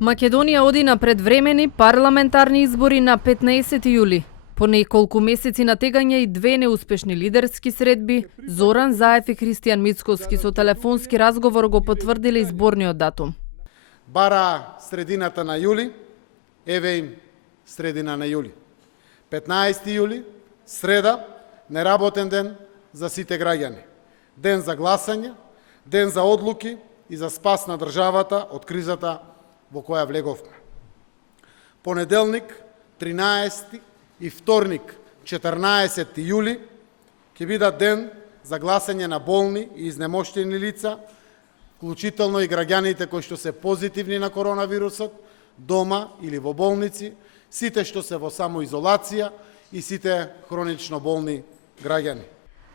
Македонија оди на предвремени парламентарни избори на 15 јули. По неколку месеци на тегање и две неуспешни лидерски средби, Зоран Заев и Христијан Мицкоски со телефонски разговор го потврдиле изборниот датум. Бара средината на јули, еве им средина на јули. 15 јули, среда, неработен ден за сите граѓани. Ден за гласање, ден за одлуки и за спас на државата од кризата во која влеговме. Понеделник, 13 и вторник, 14 јули, ќе бидат ден за гласање на болни и изнемоштени лица, вклучително и граѓаните кои што се позитивни на коронавирусот, дома или во болници, сите што се во самоизолација и сите хронично болни граѓани.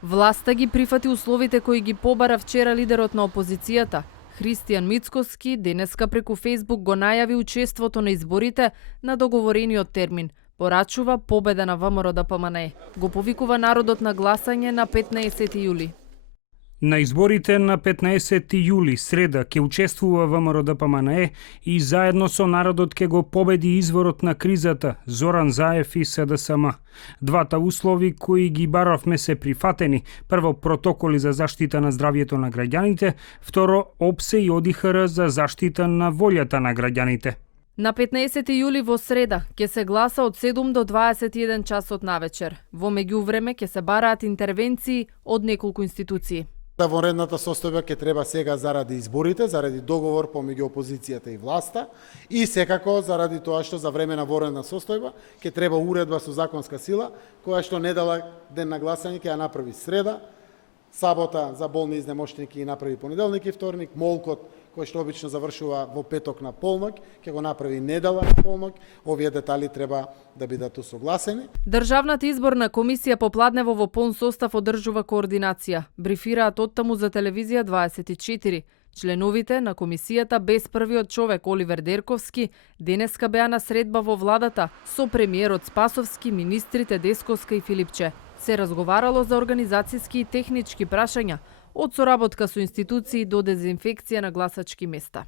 Власта ги прифати условите кои ги побара вчера лидерот на опозицијата. Христијан Мицкоски денеска преку Фејсбук го најави учеството на изборите на договорениот термин. Порачува победа на ВМРО-ДПМНЕ. Го повикува народот на гласање на 15 јули. На изборите на 15 јули, среда, ќе учествува ВМРО-ДПМНЕ и заедно со народот ќе го победи изворот на кризата, Зоран Заев и СДСМ. Двата услови кои ги баравме се прифатени. Прво, протоколи за заштита на здравјето на граѓаните, второ, ОПСЕ и ОДИХР за заштита на волјата на граѓаните. На 15 јули во среда ќе се гласа од 7 до 21 часот навечер. Во меѓувреме ќе се бараат интервенции од неколку институции. Вонредната состојба ќе треба сега заради изборите, заради договор помеѓу опозицијата и власта и секако заради тоа што за време на вонредна состојба ќе треба уредба со законска сила која што недела ден на гласање ќе ја направи среда, сабота за болни и изнемоштени ќе ги направи понеделник и вторник, молкот кој што обично завршува во петок на полноќ, ќе го направи недела на полноќ. Овие детали треба да бидат усогласени. Државната изборна комисија попладнево во полн состав одржува координација. Брифираат оттаму за телевизија 24. Членовите на комисијата без првиот човек Оливер Дерковски денеска беа на средба во владата со премиерот Спасовски, министрите Десковска и Филипче. Се разговарало за организацијски и технички прашања, од соработка со институции до дезинфекција на гласачки места.